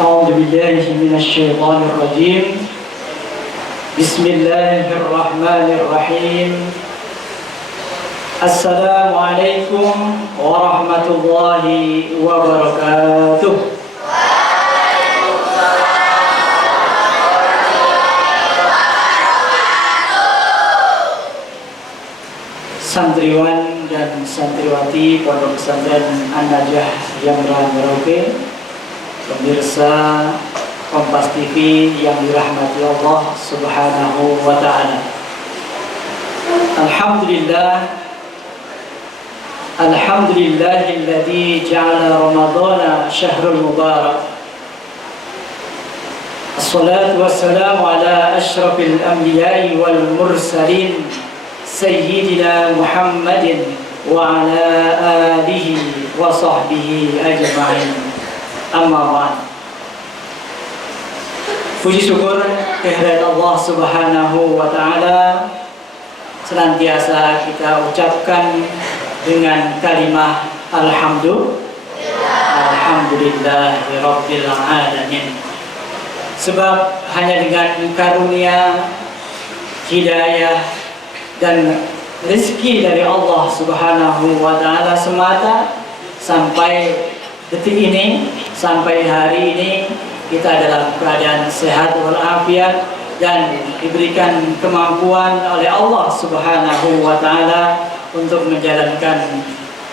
أعوذ بالله من الشيطان الرجيم. بسم الله الرحمن الرحيم. السلام عليكم ورحمة الله وبركاته. Santriwan dan santriwati Pondok Pesantren An-Najah yang Merauke, pemirsa Kompas TV yang dirahmati Allah Subhanahu wa Ta'ala. Alhamdulillahilladzi ja'ala Ramadhana syahrul mubarak. Assalatu wassalamu ala asyrafil anbiya'i wal mursalin Sayyidina Muhammadin wa ala alihi wa sahbihi ajma'in. Amma ba'd. Puji syukur kehadirat Allah Subhanahu wa Ta'ala senantiasa kita ucapkan dengan kalimah Alhamdulillahirabbil alamin. Sebab hanya dengan karunia, hidayah dan rezeki dari Allah Subhanahu wa Ta'ala semata sampai detik ini, sampai hari ini kita dalam keadaan sehat walafiat dan diberikan kemampuan oleh Allah Subhanahu wa Ta'ala untuk menjalankan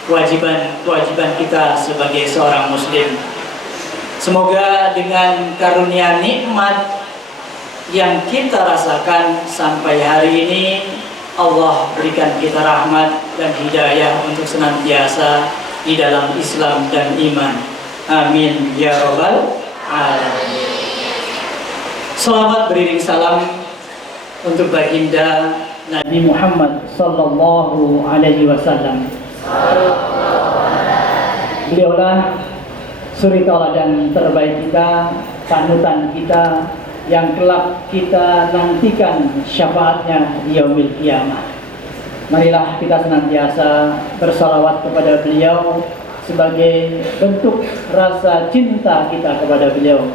kewajiban kita sebagai seorang muslim. Semoga dengan karunia nikmat yang kita rasakan sampai hari ini, Allah berikan kita rahmat dan hidayah untuk senantiasa di dalam Islam dan iman. Amin ya rabbal alamin. Selamat beriring salam untuk baginda Nabi Muhammad sallallahu alaihi wasallam. Beliaulah suri tauladan terbaik kita, panutan kita, yang kelak kita nantikan syafaatnya di yaumil qiyamah. Marilah kita senantiasa bersalawat kepada beliau sebagai bentuk rasa cinta kita kepada beliau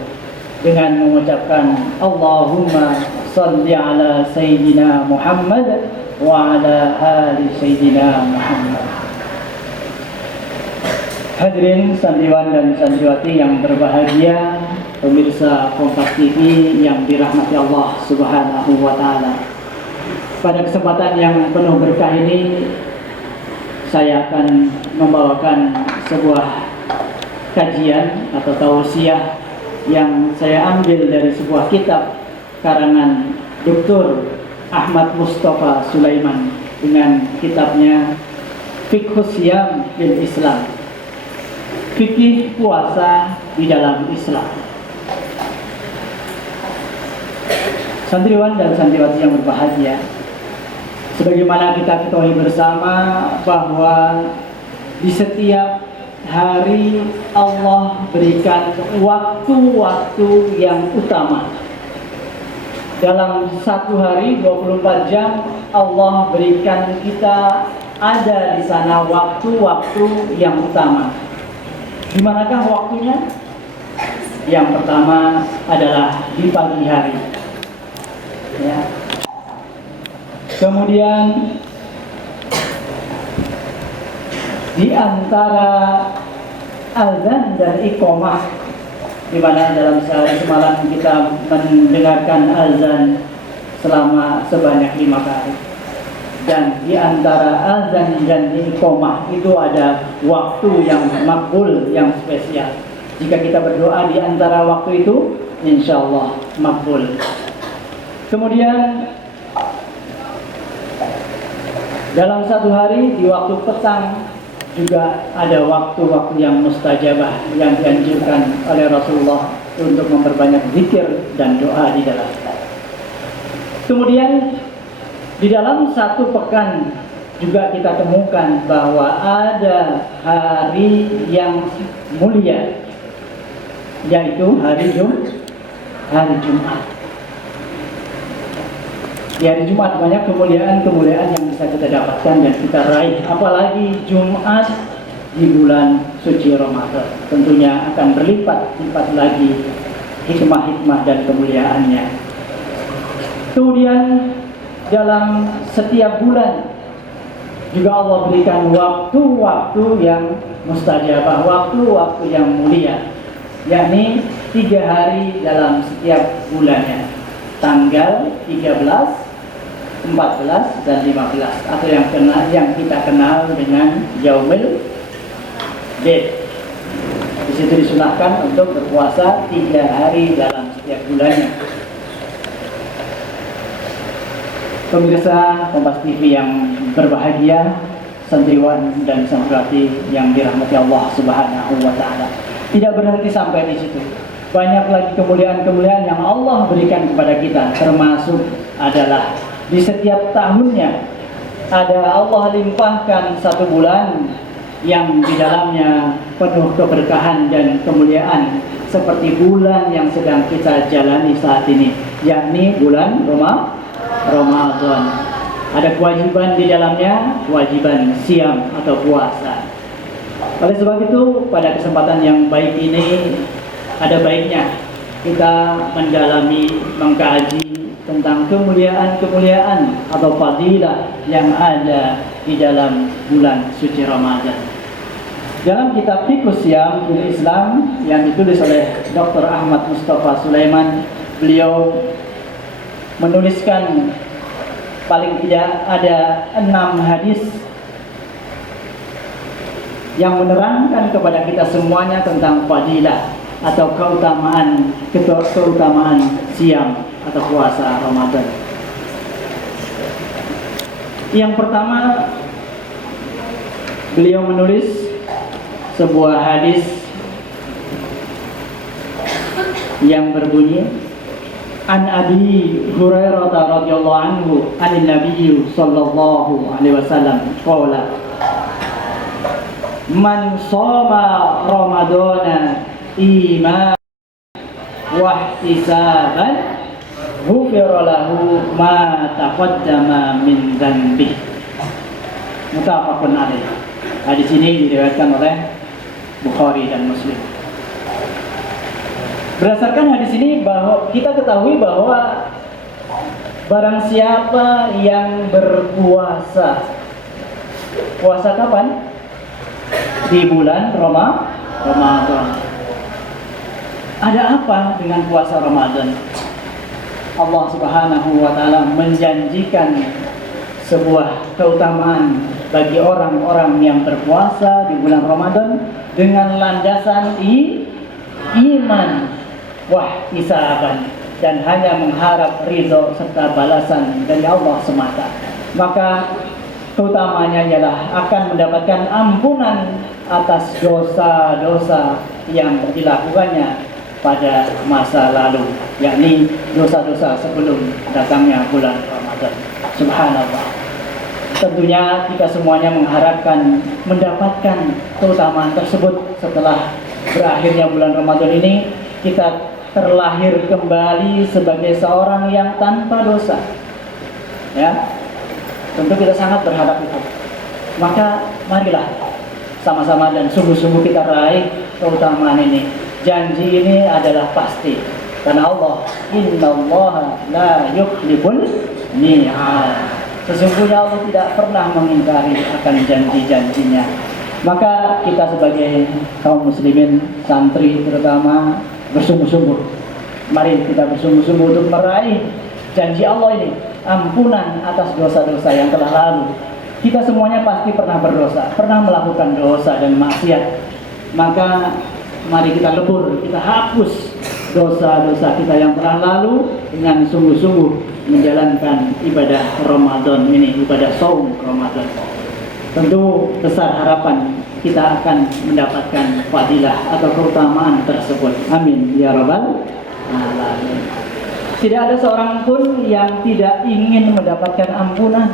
dengan mengucapkan Allahumma salli ala Sayyidina Muhammad wa ala ali Sayyidina Muhammad. Hadirin santriwan dan santriwati yang berbahagia, pemirsa Kompas TV yang dirahmati Allah Subhanahu wa Ta'ala. Pada kesempatan yang penuh berkah ini, saya akan membawakan sebuah kajian atau tausiah yang saya ambil dari sebuah kitab karangan Dr. Ahmad Mustafa Sulaiman dengan kitabnya Fiqhus Siyam fil Islam, fikih puasa di dalam Islam. Santriwan dan santriwati yang berbahagia, sebagaimana kita ketahui bersama bahwa di setiap hari Allah berikan waktu-waktu yang utama. Dalam satu hari 24 jam Allah berikan kita ada di sana waktu-waktu yang utama. Di manakah waktunya? Yang pertama adalah di pagi hari. Ya. Kemudian di antara azan dan iqamah, di mana dalam sehari semalam kita mendengarkan azan selama sebanyak 5 kali. Dan di antara azan dan iqamah itu ada waktu yang makbul, yang spesial. Jika kita berdoa di antara waktu itu, insya Allah makbul. Kemudian dalam satu hari di waktu petang juga ada waktu-waktu yang mustajabah yang dianjurkan oleh Rasulullah untuk memperbanyak zikir dan doa di dalamnya. Kemudian di dalam satu pekan juga kita temukan bahwa ada hari yang mulia, yaitu hari Jumat. Di hari Jumat banyak kemuliaan-kemuliaan yang bisa kita dapatkan dan kita raih. Apalagi Jumat di bulan suci Ramadan. Tentunya akan berlipat-lipat lagi hikmah-hikmah dan kemuliaannya. Kemudian dalam setiap bulan juga Allah berikan waktu-waktu yang mustajabah, waktu-waktu yang mulia, yakni 3 hari dalam setiap bulannya, tanggal 13, 14 dan 15, atau yang kita kenal dengan Yaumul Bid. Di situ disunahkan untuk berpuasa 3 hari dalam setiap bulannya. Pemirsa Kompas TV yang berbahagia, santriwan dan santriwati yang dirahmati Allah Subhanahu wa taala. Tidak berhenti sampai di situ. Banyak lagi kemuliaan-kemuliaan yang Allah berikan kepada kita, termasuk adalah di setiap tahunnya ada Allah limpahkan 1 bulan yang di dalamnya penuh keberkahan dan kemuliaan, seperti bulan yang sedang kita jalani saat ini, yakni bulan Ramadan. Ada kewajiban di dalamnya, kewajiban siam atau puasa. Oleh sebab itu, pada kesempatan yang baik ini, ada baiknya kita mendalami, mengkaji tentang kemuliaan-kemuliaan atau fadilah yang ada di dalam bulan suci Ramadan. Dalam kitab Fiqhus Syam fil Islam yang ditulis oleh Dr. Ahmad Mustafa Sulaiman, beliau menuliskan paling tidak ada 6 hadis yang menerangkan kepada kita semuanya tentang fadilah atau keutamaan siam atau puasa Ramadan. Yang pertama, beliau menulis sebuah hadis yang berbunyi, An Abi Hurairah radhiyallahu anhu anin Nabi sallallahu alaihi wasallam qala Man shoma Ramadana iman wa ihtisaban ghufira lahu ma taqaddama min dzanbi. Muttafaqun alaih. Hadis ini diriwayatkan oleh Bukhari dan Muslim. Berdasarkan hadis ini bahwa kita ketahui bahwa barang siapa yang berpuasa, puasa kapan? Di bulan Ramadan. Ada apa dengan puasa Ramadan? Allah Subhanahu wa taala menjanjikan sebuah keutamaan bagi orang-orang yang berpuasa di bulan Ramadan dengan landasan iman wahtisaban, dan hanya mengharap ridho serta balasan dari Allah semata. Maka keutamanya ialah akan mendapatkan ampunan atas dosa-dosa yang dilakukannya pada masa lalu, yakni dosa-dosa sebelum datangnya bulan Ramadan. Subhanallah. Tentunya kita semuanya mengharapkan mendapatkan keutamaan tersebut setelah berakhirnya bulan Ramadan ini, kita terlahir kembali sebagai seorang yang tanpa dosa. Ya, tentu kita sangat berharap itu. Maka marilah sama-sama dan sungguh-sungguh kita raih keutamaan ini. Janji ini adalah pasti, karena Allah, innallaha la yukhliful mi'ad. Sesungguhnya Allah tidak pernah mengingkari akan janji-janjinya. Maka kita sebagai kaum muslimin, santri terutama, bersungguh-sungguh. Mari kita bersungguh-sungguh untuk meraih janji Allah ini, ampunan atas dosa-dosa yang telah lalu. Kita semuanya pasti pernah berdosa, pernah melakukan dosa dan maksiat. Maka mari kita lebur, kita hapus dosa-dosa kita yang telah lalu dengan sungguh-sungguh menjalankan ibadah Ramadan ini, ibadah saum Ramadan. Tentu besar harapan kita akan mendapatkan fadilah atau keutamaan tersebut. Amin ya rabbal alamin. Tidak ada seorang pun yang tidak ingin mendapatkan ampunan.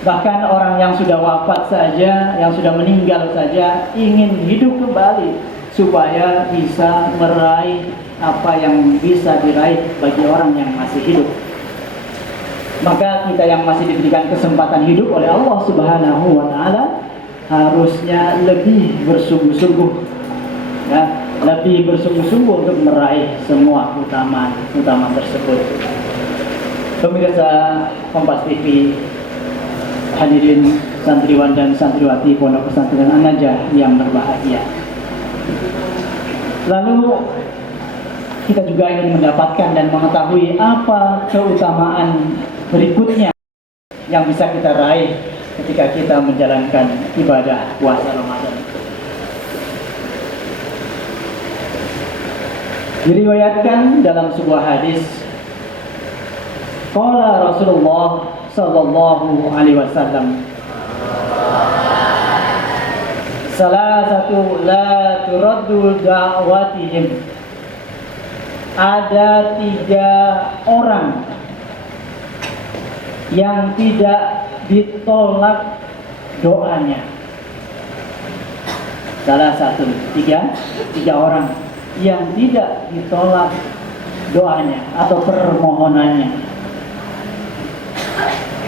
Bahkan orang yang sudah wafat saja, yang sudah meninggal saja, ingin hidup kembali supaya bisa meraih apa yang bisa diraih bagi orang yang masih hidup. Maka kita yang masih diberikan kesempatan hidup oleh Allah Subhanahu wa taala, harusnya lebih bersungguh-sungguh, ya, lebih bersungguh-sungguh untuk meraih semua utama tersebut. Pemirsa Kompas TV, hadirin santriwan dan santriwati Pondok Pesantren An-Najah yang berbahagia. Lalu kita juga ingin mendapatkan dan mengetahui apa keutamaan berikutnya yang bisa kita raih ketika kita menjalankan ibadah puasa Ramadan. Diriwayatkan dalam sebuah hadis, qala Rasulullah sallallahu alaihi wasallam, salasatu la turaddu da'watihim. Ada 3 orang yang tidak ditolak doanya. Salah satu, tiga orang yang tidak ditolak doanya atau permohonannya.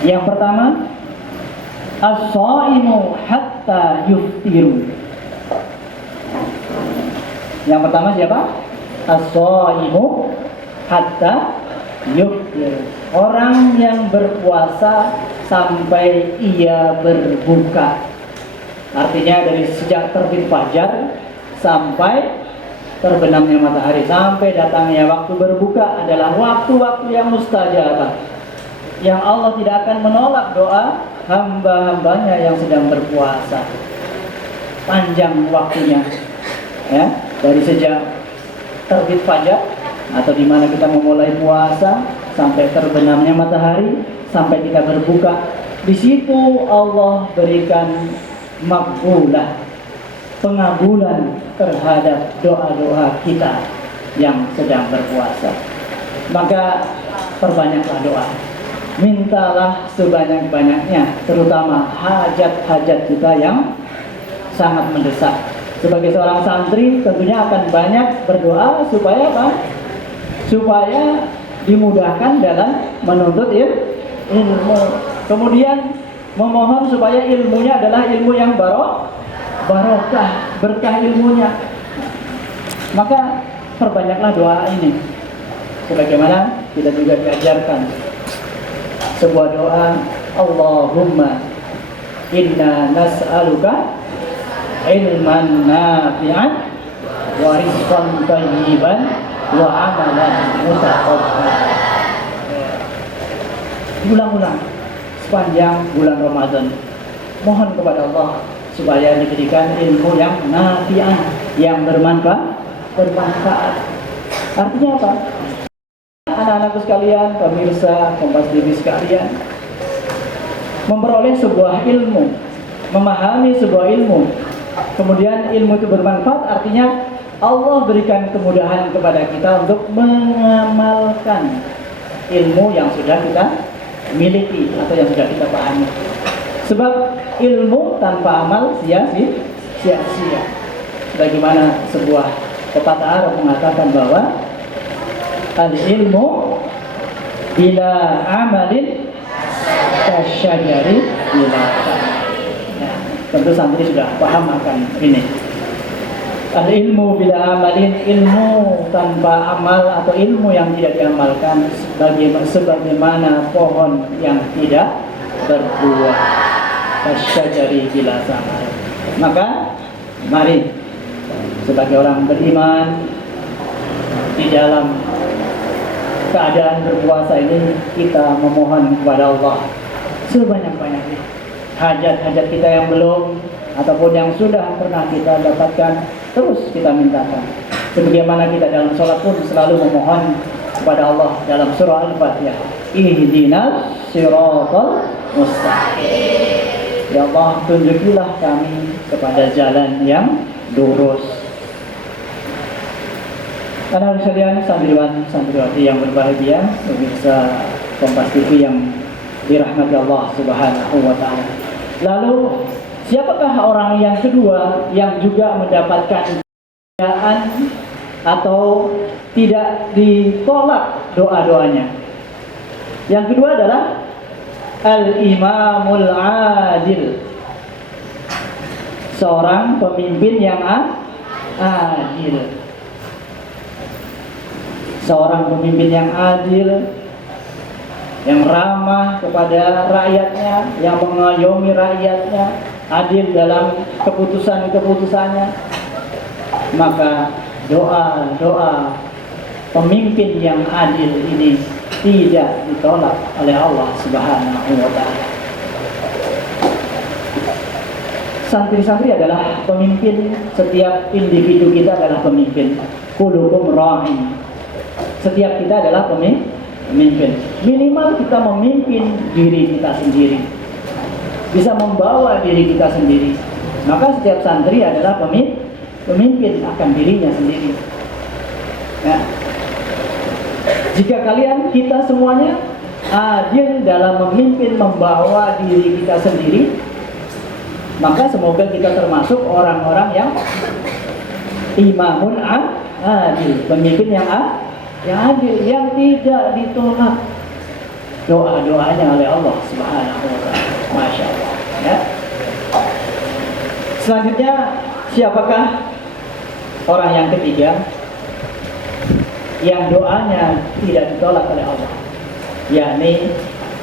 Yang pertama, as-shaimu hatta yuftiru. Yang pertama siapa? As-shaimu hatta yuftiru. Orang yang berpuasa sampai ia berbuka. Artinya dari sejak terbit fajar sampai terbenamnya matahari, sampai datangnya waktu berbuka adalah waktu-waktu yang mustajabah, yang Allah tidak akan menolak doa hamba-hambanya yang sedang berpuasa. Panjang waktunya, ya, dari sejak terbit fajar atau di mana kita memulai puasa sampai terbenamnya matahari, sampai kita berbuka. Di situ Allah berikan makbulah, pengabulan terhadap doa-doa kita yang sedang berpuasa. Maka perbanyaklah doa, mintalah sebanyak-banyaknya, terutama hajat-hajat kita yang sangat mendesak. Sebagai seorang santri tentunya akan banyak berdoa supaya apa? Supaya dimudahkan dalam menuntut ilmu. Kemudian memohon supaya ilmunya adalah ilmu yang barokah, berkah ilmunya. Maka perbanyaklah doa ini. Sebagaimana kita juga diajarkan sebuah doa, Allahumma inna nas'aluka ilman nafi'an wa rizqan thayyiban wa amalan mutaqabbal. Ulang-ulang sepanjang bulan Ramadan, mohon kepada Allah supaya diberikan ilmu yang nafi'an, yang bermanfaat. Artinya apa? Anak-anakku sekalian, pemirsa Kompas TV sekalian, memperoleh sebuah ilmu, memahami sebuah ilmu, kemudian ilmu itu bermanfaat, artinya Allah berikan kemudahan kepada kita untuk mengamalkan ilmu yang sudah kita miliki atau yang sudah kita pahami. Sebab ilmu tanpa amal sia-sia. Bagaimana sebuah pepatah Arab mengatakan bahwa al-ilmu bila amalin kasyajari bila. Nah, tentu santri sudah paham akan ini. Al-ilmu bila amalin, ilmu tanpa amal atau ilmu yang tidak diamalkan sebagaimana pohon yang tidak berbuah, kasyajari bila samar. Maka mari sebagai orang beriman di dalam keadaan berpuasa ini kita memohon kepada Allah sebanyak-banyaknya hajat-hajat kita yang belum ataupun yang sudah pernah kita dapatkan, terus kita mintakan. Sebagaimana kita dalam sholat pun selalu memohon kepada Allah dalam surah Al-Fatihah, ihdinas siratal mustaqim. Ya Allah, tunjukilah kami kepada jalan yang lurus. Anak sekalian, santriwan santriwati yang berbahagia, pemirsa Kompas TV yang dirahmati Allah Subhanahu wa taala. Lalu siapakah orang yang kedua yang juga mendapatkan kejayaan atau tidak ditolak doa-doanya? Yang kedua adalah al-imamul adil. seorang pemimpin yang adil. Seorang pemimpin yang adil, yang ramah kepada rakyatnya, yang mengayomi rakyatnya, adil dalam keputusan-keputusannya, maka doa-doa pemimpin yang adil ini tidak ditolak oleh Allah Subhanahu wa Ta'ala. Santri-santri adalah pemimpin, setiap individu kita adalah pemimpin. Kullukum ra'in. Setiap kita adalah pemimpin. Minimal kita memimpin diri kita sendiri, bisa membawa diri kita sendiri. Maka setiap santri adalah pemimpin akan dirinya sendiri. Ya. Jika kita semuanya adil dalam memimpin, membawa diri kita sendiri, maka semoga kita termasuk orang-orang yang imamun adil, pemimpin yang adil, yang tidak ditolak doa-doanya oleh Allah Subhanahu wa Ta'ala. Masya Allah. Ya. Selanjutnya, siapakah orang yang ketiga yang doanya tidak ditolak oleh Allah? Yakni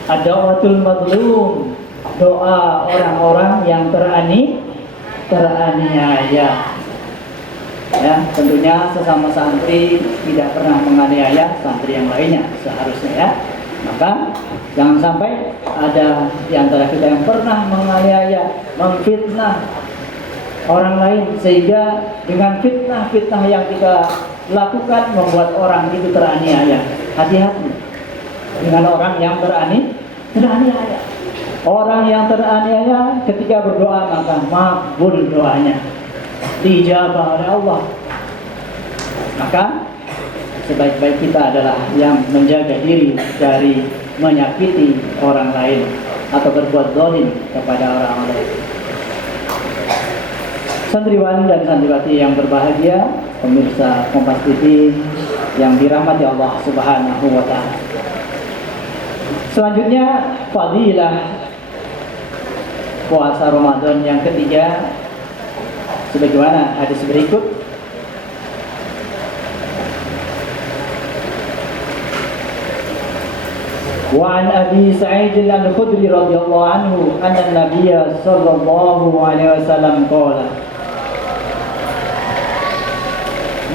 ad-da'watul mazlum, doa orang-orang yang teraniaya. Ya, tentunya sesama santri tidak pernah menganiaya santri yang lainnya seharusnya, ya. Maka jangan sampai ada di antara kita yang pernah menganiaya, memfitnah orang lain, sehingga dengan fitnah-fitnah yang kita lakukan membuat orang itu teraniaya. Hati-hati dengan orang yang teraniaya. Orang yang teraniaya ketika berdoa maka makbul doanya, dijabah oleh Allah. Maka sebaik-baik kita adalah yang menjaga diri dari menyakiti orang lain atau berbuat zalim kepada orang lain. Santriwan dan santriwati yang berbahagia, pemirsa Kompas TV yang dirahmati Allah Subhanahu wa Ta'ala. Selanjutnya, fadilah puasa Ramadan yang ketiga sebagaimana hadis berikut. Wa an Abi Sa'id al-Khudri radhiyallahu anhu anna an-nabiy sallallahu alaihi wasallam qala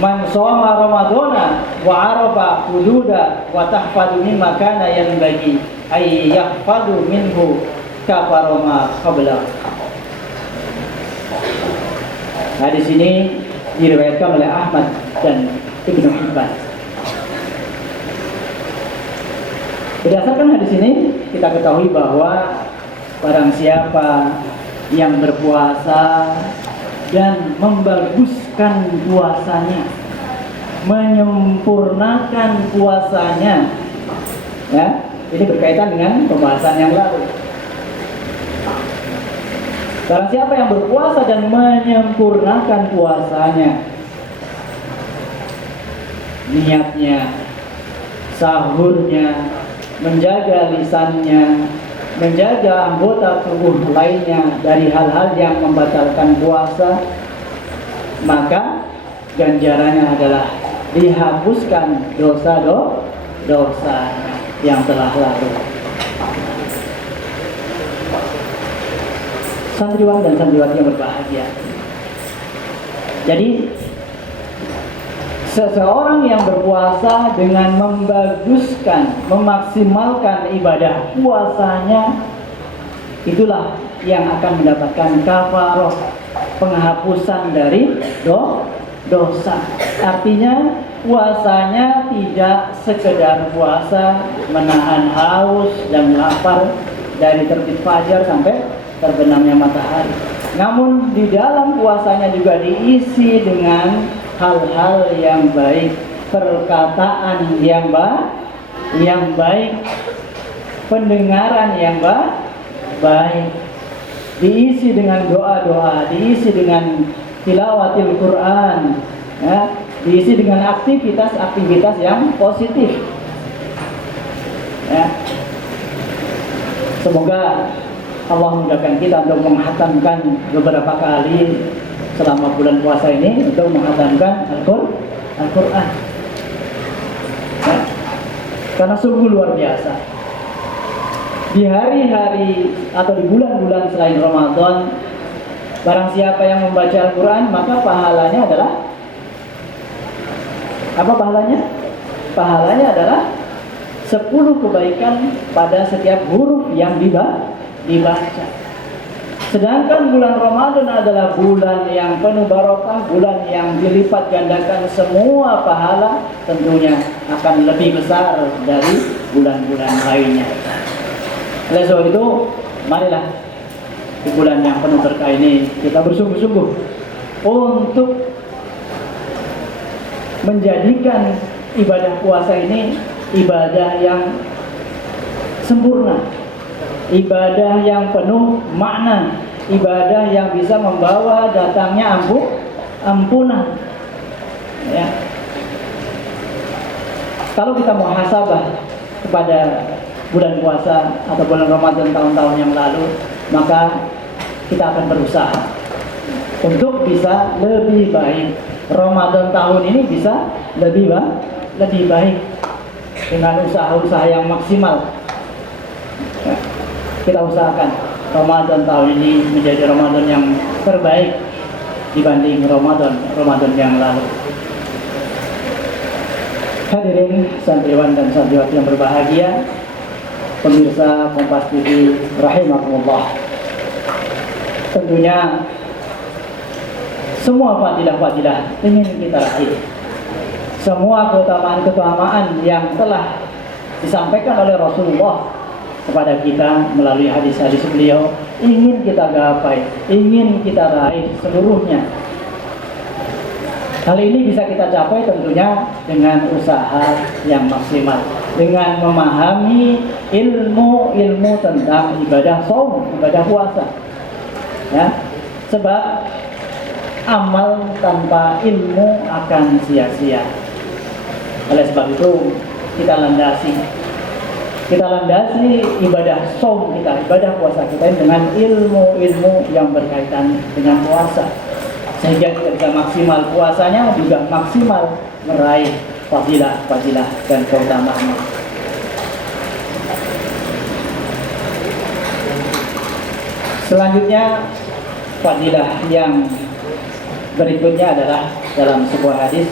man shoma ramadhana wa arafa hududa wa tahfadu mimma kana yanbaghi ay yahfadu minhu kafara ma qabla. Hadis ini diriwayatkan oleh Ahmad dan Ibnu Hibban. Berdasarkan hadis ini kita ketahui bahwa barang siapa yang berpuasa dan membaguskan puasanya, menyempurnakan puasanya, ya, ini berkaitan dengan pembahasan yang lalu. Barang siapa yang berpuasa dan menyempurnakan puasanya, niatnya, sahurnya, menjaga lisannya, menjaga anggota tubuh lainnya dari hal-hal yang membatalkan puasa, maka ganjarannya adalah dihapuskan dosa-dosa yang telah lalu. Santriwan dan santriwati yang berbahagia. Jadi seseorang yang berpuasa dengan membaguskan, memaksimalkan ibadah puasanya, itulah yang akan mendapatkan kafaroh, penghapusan dari dosa. Artinya puasanya tidak sekedar puasa menahan haus dan lapar dari terbit fajar sampai terbenamnya matahari, namun di dalam puasanya juga diisi dengan hal-hal yang baik, perkataan yang baik, pendengaran yang baik, diisi dengan doa-doa, diisi dengan tilawatil Quran, ya, diisi dengan aktivitas-aktivitas yang positif. Ya. Semoga Allah mudahkan kita untuk menghatamkan beberapa kali selama bulan puasa ini untuk menghatamkan Al-Quran. Ya. Karena sungguh luar biasa. Di hari-hari atau di bulan-bulan selain Ramadan, barang siapa yang membaca Al-Quran, maka pahalanya adalah apa pahalanya? Pahalanya adalah 10 kebaikan pada setiap huruf yang dibaca. Sedangkan bulan Ramadan adalah bulan yang penuh barokah, bulan yang dilipat gandakan semua pahala, tentunya akan lebih besar dari bulan-bulan lainnya. Oleh sebab itu, marilah di bulan yang penuh berkah ini kita bersungguh-sungguh untuk menjadikan ibadah puasa ini ibadah yang sempurna, ibadah yang penuh makna, ibadah yang bisa membawa datangnya ampunan. Ya. Kalau kita muhasabah kepada bulan puasa atau bulan Ramadan tahun-tahun yang lalu, maka kita akan berusaha untuk bisa lebih baik. Ramadan tahun ini bisa lebih baik dengan usaha-usaha yang maksimal. Ya, kita usahakan Ramadan tahun ini menjadi Ramadan yang terbaik dibanding Ramadan yang lalu. Hadirin santriwan dan santriwati yang berbahagia, pemirsa Kompas TV rahimakumullah. Tentunya semua fadilah-fadilah ingin kita raih. Semua keutamaan-keutamaan yang telah disampaikan oleh Rasulullah kepada kita melalui hadis-hadis beliau ingin kita gapai, ingin kita raih seluruhnya. Hal ini bisa kita capai tentunya dengan usaha yang maksimal, dengan memahami ilmu tentang ibadah shaum, ibadah puasa. Ya, sebab amal tanpa ilmu akan sia-sia. Oleh sebab itu kita landasi ibadah shaum kita, ibadah puasa kita dengan ilmu yang berkaitan dengan puasa, sehingga kita bisa maksimal puasanya, juga maksimal meraih fadilah dan keutamaan. Selanjutnya, fadilah yang berikutnya adalah dalam sebuah hadis.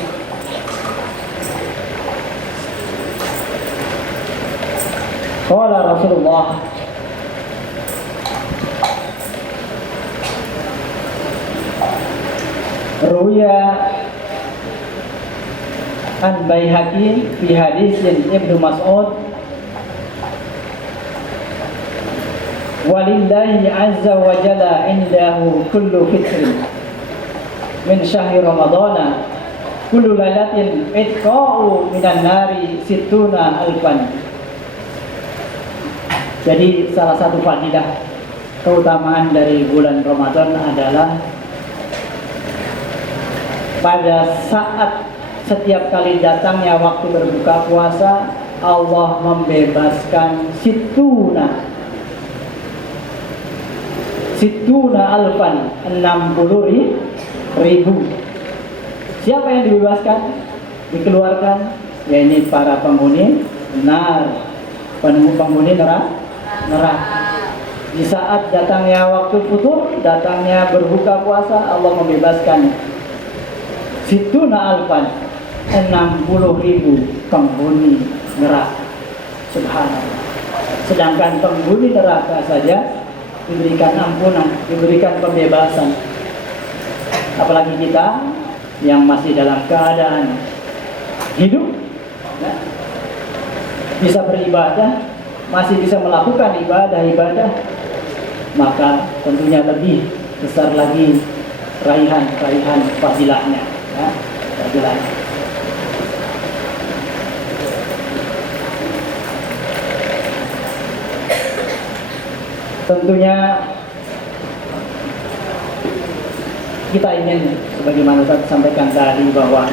Qala Rasulullah Ruya an Baihaqi fi hadisin Ibnu Mas'ud, walillahi azza wa jalla indahu kullu fitrin min syahri ramadana kullu lailatin itqa'u minan nari sittuna alfan. Jadi salah satu fadilah keutamaan dari bulan Ramadan adalah pada saat setiap kali datangnya waktu berbuka puasa, Allah membebaskan situna alfan, 60.000. Siapa yang dibebaskan, dikeluarkan? Ya, ini para penghuni penghuni neraka. Di saat datangnya waktu futur, datangnya berbuka puasa, Allah membebaskan situna alfan, 60.000 penghuni neraka. Subhanallah. Sedangkan penghuni neraka saja diberikan ampunan, diberikan pembebasan. Apalagi kita yang masih dalam keadaan hidup, ya, bisa beribadah, masih bisa melakukan ibadah, maka tentunya lebih besar lagi raihan fadilahnya, ya, fadilahnya. Tentunya kita ingin, sebagaimana saya sampaikan tadi, bahwa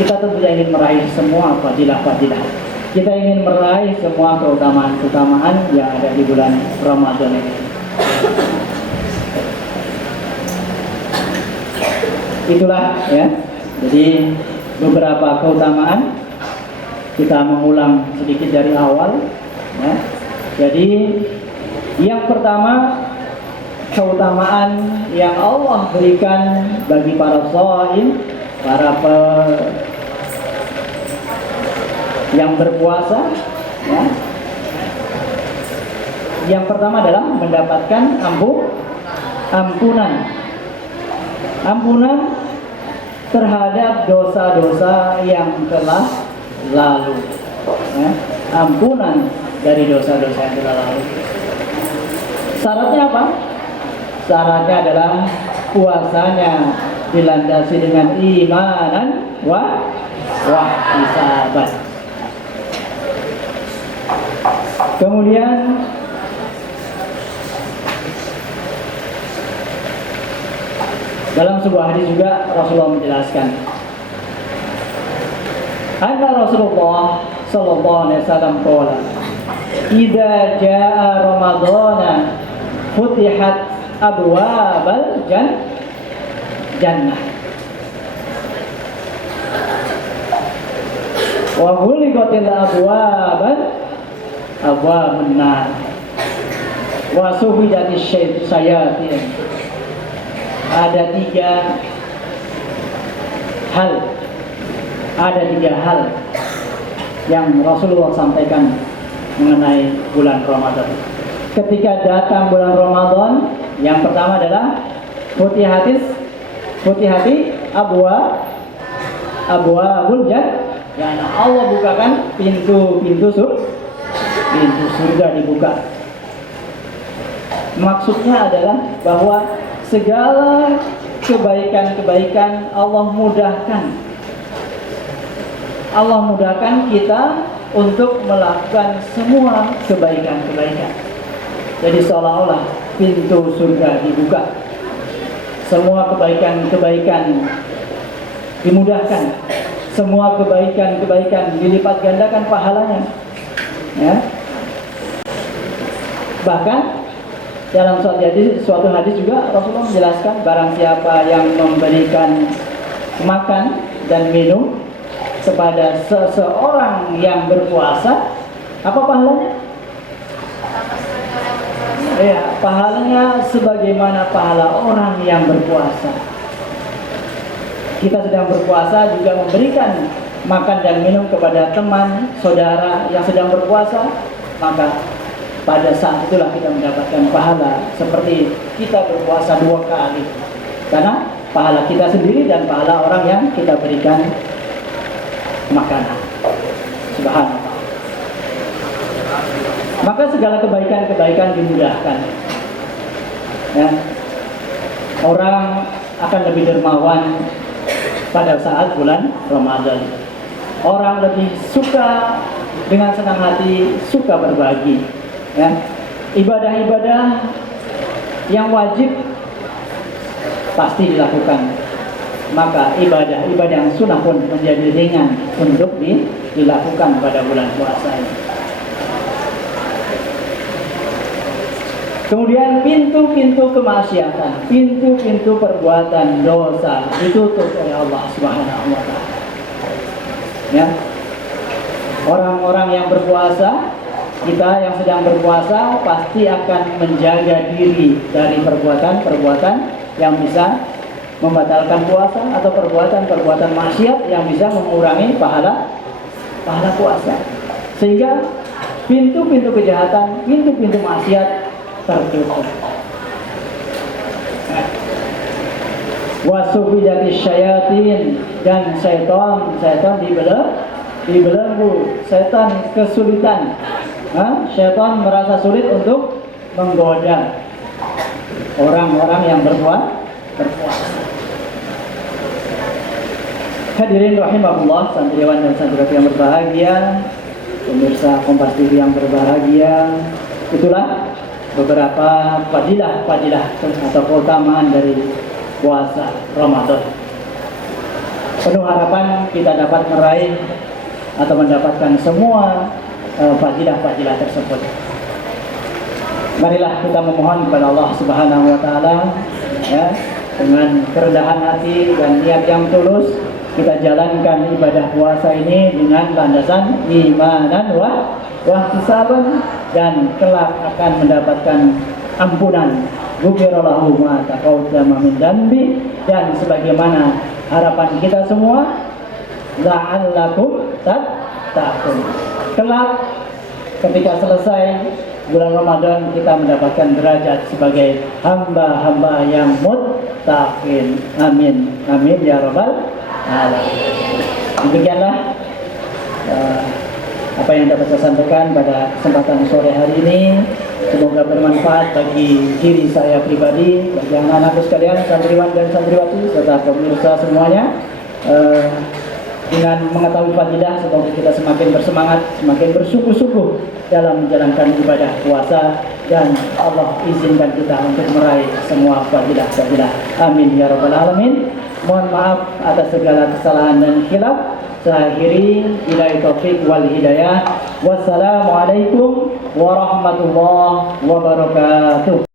kita tentunya ingin meraih semua fadilah-fadilah. Kita ingin meraih semua keutamaan yang ada di bulan Ramadan ini. Itulah ya. Jadi beberapa keutamaan kita mengulang sedikit dari awal ya. Jadi yang pertama, keutamaan yang Allah berikan bagi para shaim, yang berpuasa ya. Yang pertama adalah mendapatkan ampunan terhadap dosa-dosa yang telah lalu ya. Ampunan dari dosa-dosa yang telah lalu. Syaratnya apa? Syaratnya adalah puasanya dilandasi dengan imanan wa ihtisaban. Kemudian dalam sebuah hadis juga Rasulullah menjelaskan, anna Rasulullah sallallahu alaihi wasallam qala, "Idza jaa Ramadhana futihat abwabal jannah wa ghulqatil abwabun nar wa sufidatis syayatin." Ada tiga hal yang Rasulullah sampaikan mengenai bulan Ramadan. Ketika datang bulan Ramadan, yang pertama adalah futihati abwabul jannah. Ya, Allah bukakan pintu surga dibuka. Maksudnya adalah bahwa segala kebaikan-kebaikan Allah mudahkan kita untuk melakukan semua kebaikan-kebaikan. Jadi seolah-olah pintu surga dibuka, semua kebaikan-kebaikan dimudahkan, semua kebaikan-kebaikan dilipat gandakan pahalanya ya. Bahkan dalam suatu hadis juga Rasulullah menjelaskan, barang siapa yang memberikan makan dan minum kepada seseorang yang berpuasa, apa pahalanya? Ya, pahalanya sebagaimana pahala orang yang berpuasa. Kita sedang berpuasa juga memberikan makan dan minum kepada teman, saudara yang sedang berpuasa, maka pada saat itulah kita mendapatkan pahala seperti kita berpuasa 2 kali. Karena pahala kita sendiri dan pahala orang yang kita berikan makanan. Subhanallah. Maka segala kebaikan-kebaikan dimudahkan ya. Orang akan lebih dermawan pada saat bulan Ramadan. Orang lebih suka dengan senang hati, suka berbagi ya. Ibadah-ibadah yang wajib pasti dilakukan, maka ibadah-ibadah yang sunnah pun menjadi ringan untuk dilakukan pada bulan puasa ini. Kemudian pintu-pintu kemaksiatan, pintu-pintu perbuatan dosa ditutup oleh Allah Subhanahu wa taala. Ya. Orang-orang yang berpuasa, kita yang sedang berpuasa pasti akan menjaga diri dari perbuatan-perbuatan yang bisa membatalkan puasa atau perbuatan-perbuatan maksiat yang bisa mengurangi pahala puasa. Sehingga pintu-pintu kejahatan, pintu-pintu maksiat tertutup. Wasufidati syayatin, dan setan dibelenggu, setan kesulitan. Setan merasa sulit untuk menggoda orang-orang yang berpuasa. Hadirin rahimahullah, santriwan dan santriwati yang berbahagia, pemirsa Kompas TV yang berbahagia, itulah beberapa fadilah atau keutamaan dari puasa Ramadan. Penuh harapan kita dapat meraih atau mendapatkan semua fadilah tersebut. Marilah kita memohon kepada Allah Subhanahu wa taala ya, dengan kerendahan hati dan niat yang tulus kita jalankan ibadah puasa ini dengan landasan imanan wahtisaban, dan kelak akan mendapatkan ampunan ghufirallahu ma taqaddama min dzambi, dan sebagaimana harapan kita semua la'allakum tattaqun. Kelak ketika selesai bulan Ramadan kita mendapatkan derajat sebagai hamba-hamba yang muttaqin. Amin. Amin ya rabbal alamin. Demikianlah apa yang dapat saya sampaikan pada kesempatan sore hari ini. Semoga bermanfaat bagi diri saya pribadi, bagi anak-anakku sekalian, santriwan dan santriwati, serta pemirsa semuanya. Dengan mengetahui fadilah, semoga kita semakin bersemangat, semakin bersungguh-sungguh dalam menjalankan ibadah puasa, dan Allah izinkan kita untuk meraih semua fadilah-fadilah. Amin ya rabbal alamin. Mohon maaf atas segala kesalahan dan khilaf. Saya akhiri, billahi taufik wal hidayah. Wassalamualaikum warahmatullahi wabarakatuh.